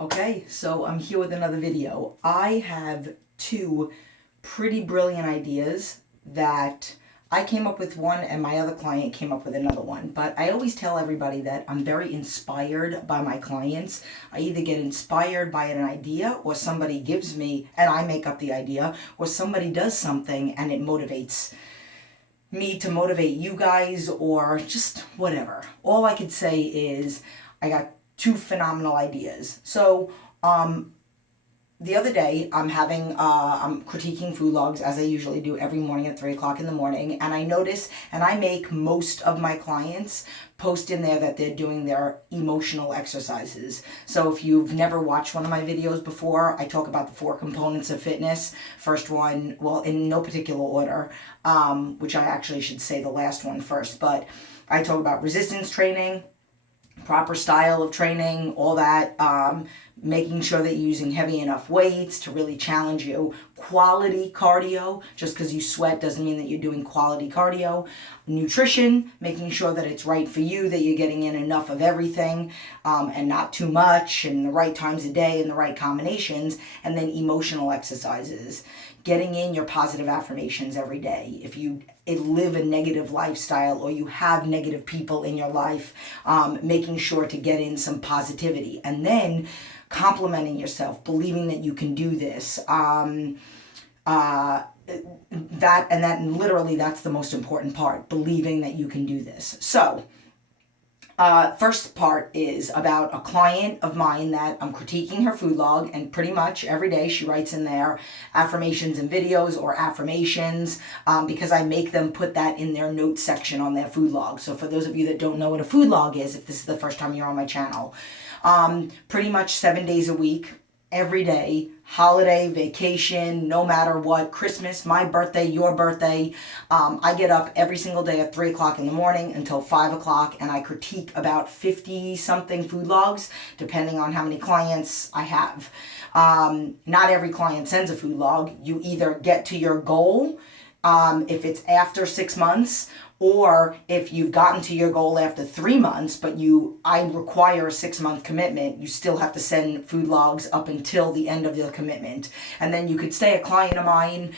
Okay, so I'm here with another video. I have two pretty brilliant ideas that I came up with one and my other client came up with another one. But I always tell everybody that I'm very inspired by my clients. I either get inspired by an idea or somebody gives me and I make up the idea, or somebody does something and it motivates me to motivate you guys or just whatever. All I could say is I got two phenomenal ideas. So, the other day I'm critiquing food logs as I usually do every morning at 3 o'clock in the morning, and I notice, and I make most of my clients post in there that they're doing their emotional exercises. So if you've never watched one of my videos before, I talk about the 4 components of fitness. First one, well, in no particular order, which I actually should say the last one first, but I talk about resistance training, proper style of training, all that, making sure that you're using heavy enough weights to really challenge you, quality cardio. Just because you sweat doesn't mean that you're doing quality cardio. Nutrition, making sure that it's right for you, that you're getting in enough of everything, and not too much, and the right times a day and the right combinations. And then emotional exercises, getting in your positive affirmations every day. If you live a negative lifestyle or you have negative people in your life, making sure to get in some positivity. And then complimenting yourself, believing that you can do this. And literally that's the most important part, believing that you can do this. So, first part is about a client of mine that I'm critiquing her food log, and pretty much every day she writes in there affirmations and videos or affirmations, because I make them put that in their notes section on their food log. So for those of you that don't know what a food log is, if this is the first time you're on my channel, pretty much 7 days a week, every day, holiday, vacation, no matter what, Christmas, my birthday, your birthday, I get up every single day at 3 o'clock in the morning until 5 o'clock, and I critique about 50 something food logs, depending on how many clients I have. Not every client sends a food log. You either get to your goal, if it's after 6 months, or if you've gotten to your goal after 3 months, but I require a 6-month commitment, you still have to send food logs up until the end of the commitment. And then you could stay a client of mine.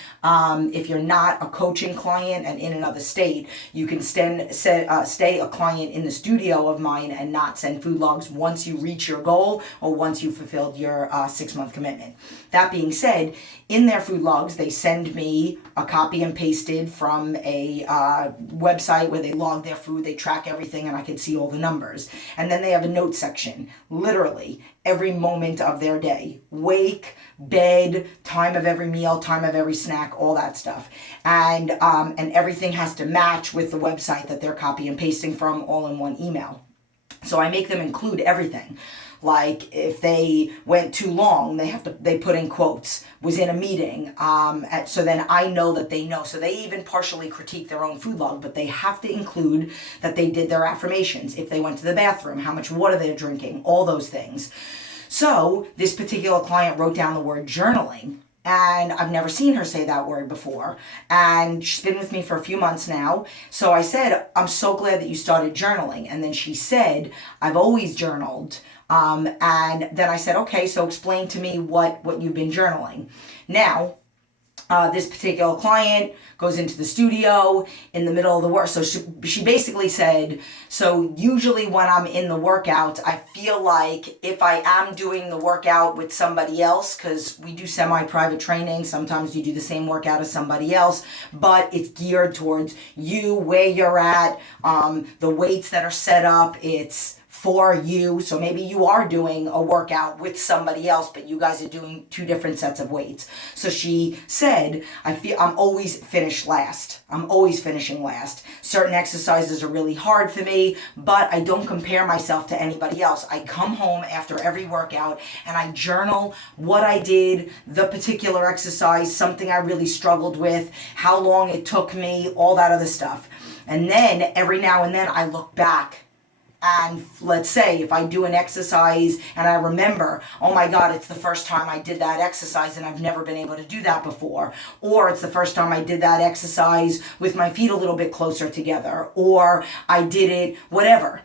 If you're not a coaching client and in another state, you can stay a client in the studio of mine and not send food logs once you reach your goal or once you've fulfilled your 6-month commitment. That being said, in their food logs, they send me a copy and pasted from a website where they log their food, they track everything, and I can see all the numbers. And then they have a note section, literally every moment of their day, wake, bed, time of every meal, time of every snack, all that stuff. And everything has to match with the website that they're copy and pasting from, all in one email. So I make them include everything. Like if they went too long, they put in quotes, was in a meeting, so then I know that they know. So they even partially critique their own food log, but they have to include that they did their affirmations. If they went to the bathroom, how much water they're drinking, all those things. So this particular client wrote down the word journaling. And I've never seen her say that word before. And she's been with me for a few months now. So I said, I'm so glad that you started journaling. And then she said, I've always journaled. And then I said, okay, so explain to me what you've been journaling. Now, this particular client goes into the studio in the middle of the work. So she basically said, so usually when I'm in the workout, I feel like if I am doing the workout with somebody else, because we do semi-private training, sometimes you do the same workout as somebody else, but it's geared towards you, where you're at, the weights that are set up, it's for you. So maybe you are doing a workout with somebody else, but you guys are doing 2 different sets of weights. So she said, I feel I'm always finished last. I'm always finishing last. Certain exercises are really hard for me, but I don't compare myself to anybody else. I come home after every workout and I journal what I did, the particular exercise, something I really struggled with, how long it took me, all that other stuff. And then every now and then I look back. And let's say if I do an exercise and I remember, oh my God, it's the first time I did that exercise and I've never been able to do that before. Or it's the first time I did that exercise with my feet a little bit closer together. Or I did it, whatever.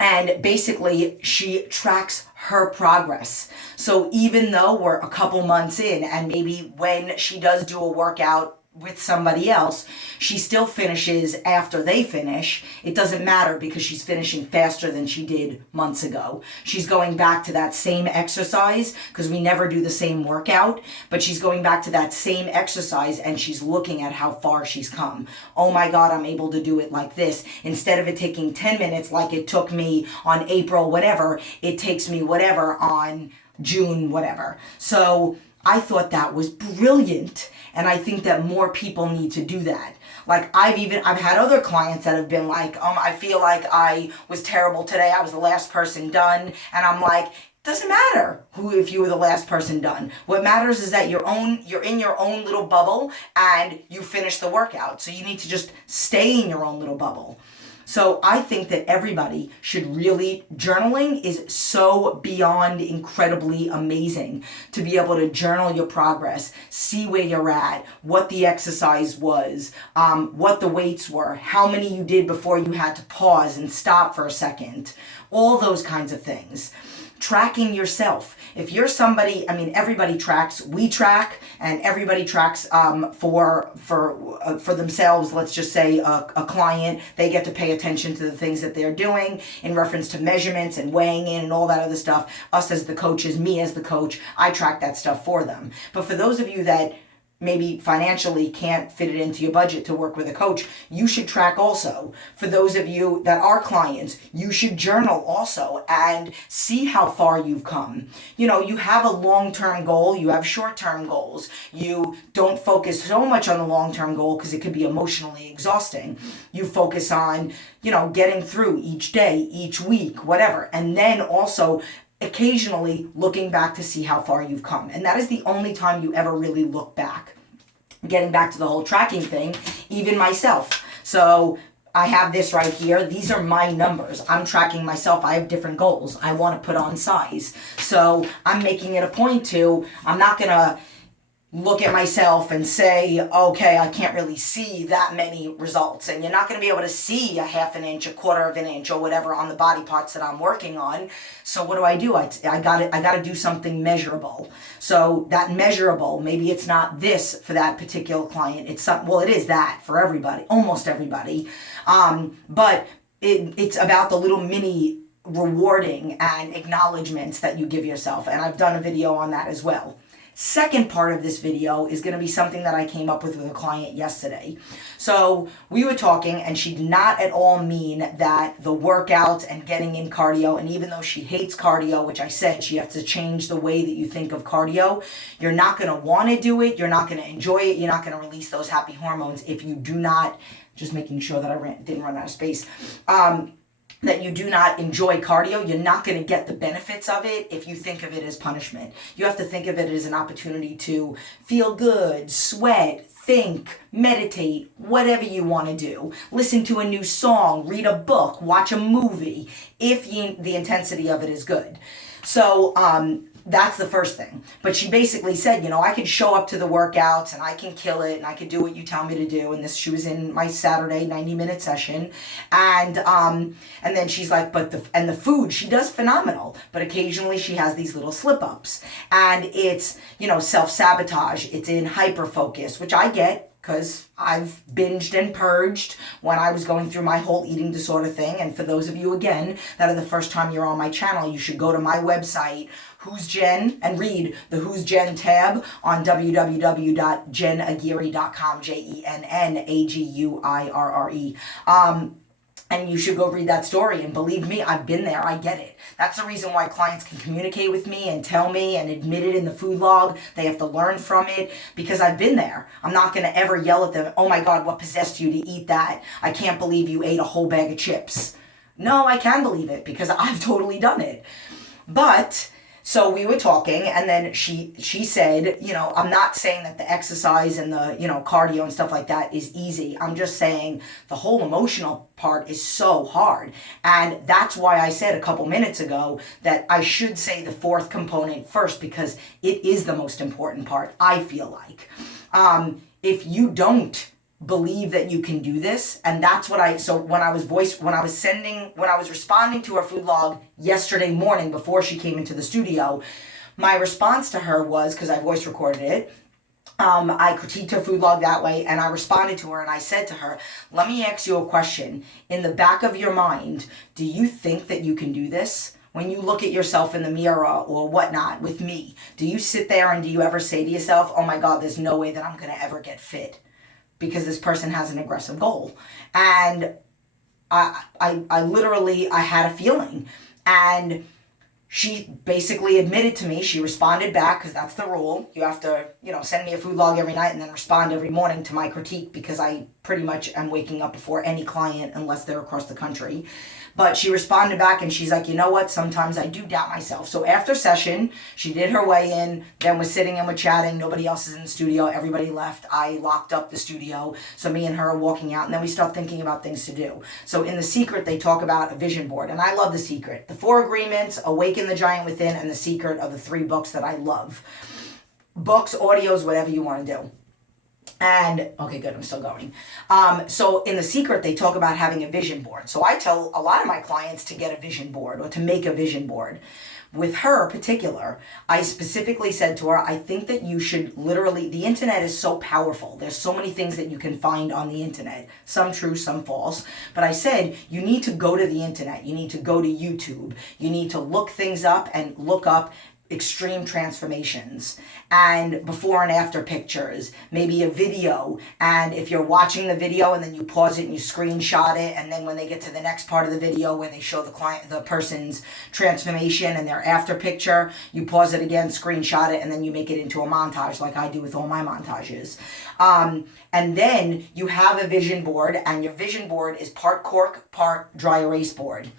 And basically, she tracks her progress. So even though we're a couple months in, and maybe when she does do a workout with somebody else, she still finishes after they finish. It doesn't matter because she's finishing faster than she did months ago. She's going back to that same exercise because we never do the same workout, but she's going back to that same exercise and she's looking at how far she's come. Oh my God, I'm able to do it like this. Instead of it taking 10 minutes like it took me on April whatever, it takes me whatever on June whatever. So I thought that was brilliant. And I think that more people need to do that. Like I've had other clients that have been like, I feel like I was terrible today. I was the last person done. And I'm like, doesn't matter if you were the last person done. What matters is that you're in your own little bubble and you finish the workout. So you need to just stay in your own little bubble. So I think that everybody should really, journaling is so beyond incredibly amazing to be able to journal your progress, see where you're at, what the exercise was, what the weights were, how many you did before you had to pause and stop for a second, all those kinds of things. Tracking yourself. If you're somebody, everybody tracks, we track, and everybody tracks for themselves. Let's just say a client, they get to pay attention to the things that they're doing in reference to measurements and weighing in and all that other stuff. Us as the coaches, me as the coach, I track that stuff for them. But for those of you that maybe financially can't fit it into your budget to work with a coach, you should track also. For those of you that are clients, you should journal also and see how far you've come. You have a long-term goal, you have short-term goals. You don't focus so much on the long-term goal because it could be emotionally exhausting. You focus on, getting through each day, each week, whatever. And then also occasionally looking back to see how far you've come. And that is the only time you ever really look back. Getting back to the whole tracking thing, even myself. So I have this right here. These are my numbers. I'm tracking myself. I have different goals. I want to put on size. So I'm making it a point to, I'm not going to look at myself and say, okay, I can't really see that many results. And you're not going to be able to see a half an inch, a quarter of an inch, or whatever on the body parts that I'm working on. So what do? I got to do something measurable. So that measurable, maybe it's not this for that particular client. It is that for everybody, almost everybody. But it's about the little mini rewarding and acknowledgements that you give yourself. And I've done a video on that as well. Second part of this video is going to be something that I came up with a client yesterday. So we were talking and she did not at all mean that the workouts and getting in cardio, and even though she hates cardio, which I said she has to change the way that you think of cardio, you're not going to want to do it, you're not going to enjoy it, you're not going to release those happy hormones if you do not, just making sure that I didn't run out of space, that you do not enjoy cardio, you're not going to get the benefits of it if you think of it as punishment. You have to think of it as an opportunity to feel good, sweat, think, meditate, whatever you want to do. Listen to a new song, read a book, watch a movie, if the intensity of it is good. So that's the first thing. But she basically said, I could show up to the workouts and I can kill it and I could do what you tell me to do. And she was in my Saturday 90-minute session. And then she's like, but the food, she does phenomenal. But occasionally she has these little slip-ups. And it's, self-sabotage. It's in hyper-focus, which I get, because I've binged and purged when I was going through my whole eating disorder thing. And for those of you, again, that are the first time you're on my channel, you should go to my website, Who's Jen, and read the Who's Jen tab on www.jenn.m.aguirre.com, JENNAGUIRRE. And you should go read that story. And believe me, I've been there. I get it. That's the reason why clients can communicate with me and tell me and admit it in the food log. They have to learn from it because I've been there. I'm not going to ever yell at them, oh my God, what possessed you to eat that? I can't believe you ate a whole bag of chips. No, I can believe it because I've totally done it. But so we were talking, and then she said, I'm not saying that the exercise and the, cardio and stuff like that is easy. I'm just saying the whole emotional part is so hard. And that's why I said a couple minutes ago that I should say the fourth component first, because it is the most important part, I feel like. If you don't believe that you can do this. And that's what when I was responding to her food log yesterday morning before she came into the studio, my response to her was, because I voice recorded it, I critiqued her food log that way, and I responded to her and I said to her, let me ask you a question. In the back of your mind, do you think that you can do this? When you look at yourself in the mirror or whatnot with me, do you sit there and do you ever say to yourself, oh my God, there's no way that I'm going to ever get fit because this person has an aggressive goal? And I literally, I had a feeling. And she basically admitted to me, she responded back, because that's the rule. You have to, send me a food log every night and then respond every morning to my critique, because I pretty much am waking up before any client unless they're across the country. But she responded back and she's like, you know what? Sometimes I do doubt myself. So after session, she did her weigh in, then we're sitting and we're chatting. Nobody else is in the studio. Everybody left. I locked up the studio. So me and her are walking out, and then we start thinking about things to do. So in The Secret, they talk about a vision board, and I love The Secret. The 4 Agreements, Awaken the Giant Within, and The Secret are the 3 books that I love. Books, audios, whatever you want to do. And, okay, good, I'm still going. So in The Secret, they talk about having a vision board. So I tell a lot of my clients to get a vision board or to make a vision board. With her in particular, I specifically said to her, I think that you should literally, the internet is so powerful. There's so many things that you can find on the internet, some true, some false. But I said, you need to go to the internet. You need to go to YouTube. You need to look things up and look up extreme transformations and before and after pictures, maybe a video. And if you're watching the video and then you pause it and you screenshot it, and then when they get to the next part of the video where they show the person's transformation and their after picture, you pause it again, screenshot it, and then you make it into a montage like I do with all my montages. And then you have a vision board, and your vision board is part cork, part dry erase board.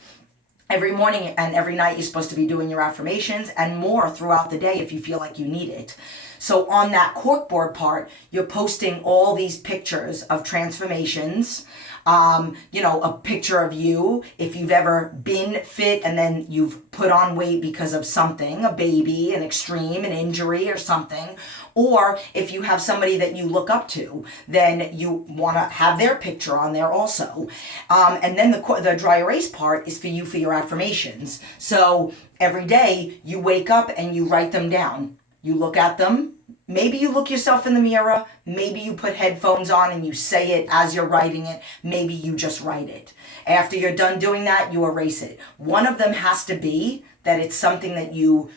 Every morning and every night you're supposed to be doing your affirmations, and more throughout the day if you feel like you need it. So on that corkboard part, you're posting all these pictures of transformations. A picture of you, if you've ever been fit and then you've put on weight because of something, a baby, an extreme, an injury or something. Or if you have somebody that you look up to, then you want to have their picture on there also. And then the dry erase part is for your affirmations. So every day you wake up and you write them down. You look at them. Maybe you look yourself in the mirror. Maybe you put headphones on and you say it as you're writing it. Maybe you just write it. After you're done doing that, you erase it. One of them has to be that it's something that you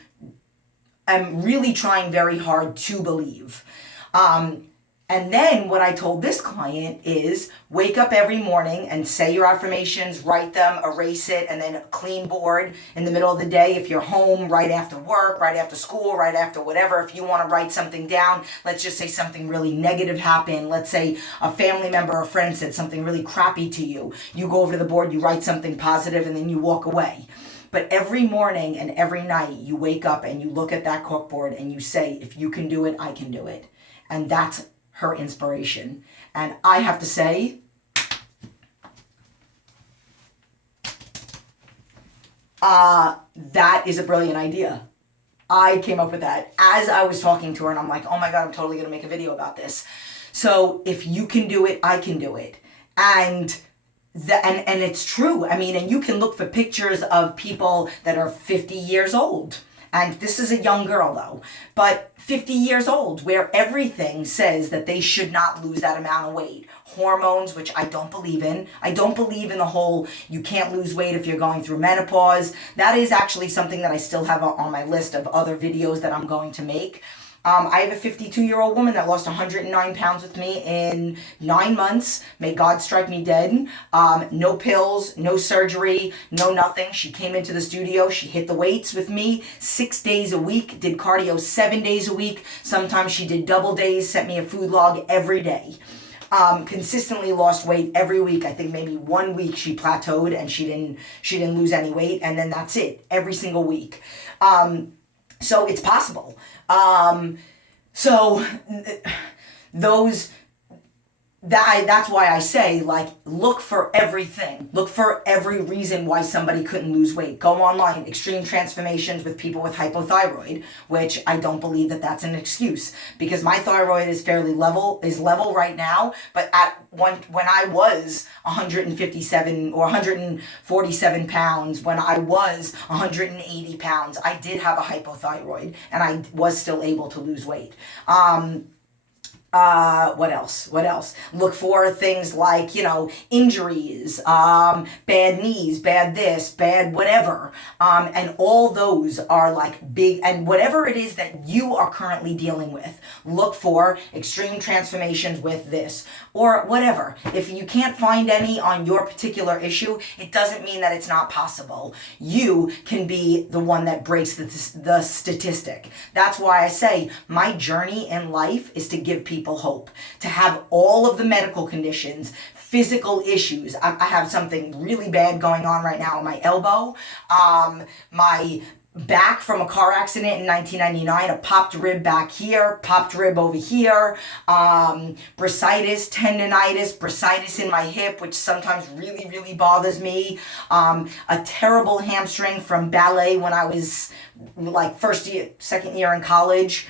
am really trying very hard to believe. And then what I told this client is wake up every morning and say your affirmations, write them, erase it, and then clean board in the middle of the day. If you're home, right after work, right after school, right after whatever, if you want to write something down, let's just say something really negative happened. Let's say a family member or friend said something really crappy to you. You go over to the board, you write something positive, and then you walk away. But every morning and every night you wake up and you look at that corkboard and you say, if you can do it, I can do it. And that's her inspiration. And I have to say, that is a brilliant idea. I came up with that as I was talking to her, and I'm like, oh my God, I'm totally going to make a video about this. So if you can do it, I can do it. And it's true. I mean, and you can look for pictures of people that are 50 years old. And this is a young girl though, but 50 years old, where everything says that they should not lose that amount of weight. Hormones, which I don't believe in. I don't believe in the whole, you can't lose weight if you're going through menopause. That is actually something that I still have on my list of other videos that I'm going to make. I have a 52-year-old woman that lost 109 pounds with me in 9 months. May God strike me dead. No pills, no surgery, no nothing. She came into the studio. She hit the weights with me 6 days a week, did cardio 7 days a week. Sometimes she did double days, sent me a food log every day. Consistently lost weight every week. I think maybe 1 week she plateaued and she didn't lose any weight, and then that's it, every single week. So it's possible. So those that's why I say, like, look for everything. Look for every reason why somebody couldn't lose weight. Go online, extreme transformations with people with hypothyroid, which I don't believe that that's an excuse, because my thyroid is fairly level right now, but when I was 157 or 147 pounds, when I was 180 pounds, I did have a hypothyroid, and I was still able to lose weight. What else? Look for things like, injuries, bad knees, bad this, bad whatever. And all those are like big, and whatever it is that you are currently dealing with, look for extreme transformations with this or whatever. If you can't find any on your particular issue, it doesn't mean that it's not possible. You can be the one that breaks the statistic. That's why I say my journey in life is to give people hope, to have all of the medical conditions, physical issues. I have something really bad going on right now on my elbow. My back from a car accident in 1999, a popped rib back here, popped rib over here, bursitis, tendonitis, bursitis in my hip, which sometimes really, really bothers me, a terrible hamstring from ballet when I was like second year in college,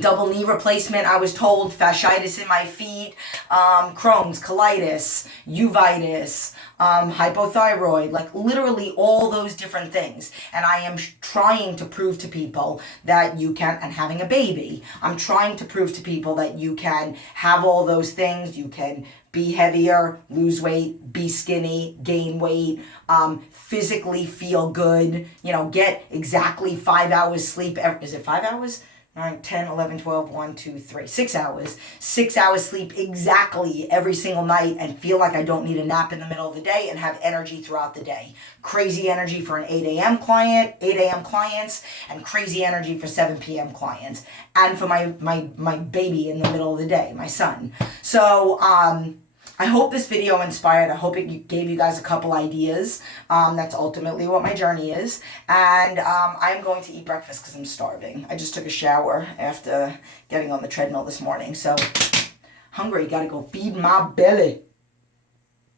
double knee replacement, I was told, fasciitis in my feet, Crohn's, colitis, uveitis, hypothyroid, like literally all those different things. And I am trying to prove to people that you can, and having a baby, I'm trying to prove to people that you can have all those things. You can be heavier, lose weight, be skinny, gain weight, physically feel good, get exactly 5 hours sleep. Is it 5 hours? 9, 10, 11, 12, 1, 2, 3, 6 hours. 6 hours sleep exactly every single night and feel like I don't need a nap in the middle of the day and have energy throughout the day. Crazy energy for an 8 a.m. client, 8 a.m. clients, and crazy energy for 7 p.m. clients. And for my baby in the middle of the day, my son. So, I hope this video inspired. I hope it gave you guys a couple ideas. That's ultimately what my journey is. And I'm going to eat breakfast because I'm starving. I just took a shower after getting on the treadmill this morning. So, hungry. Gotta go feed my belly.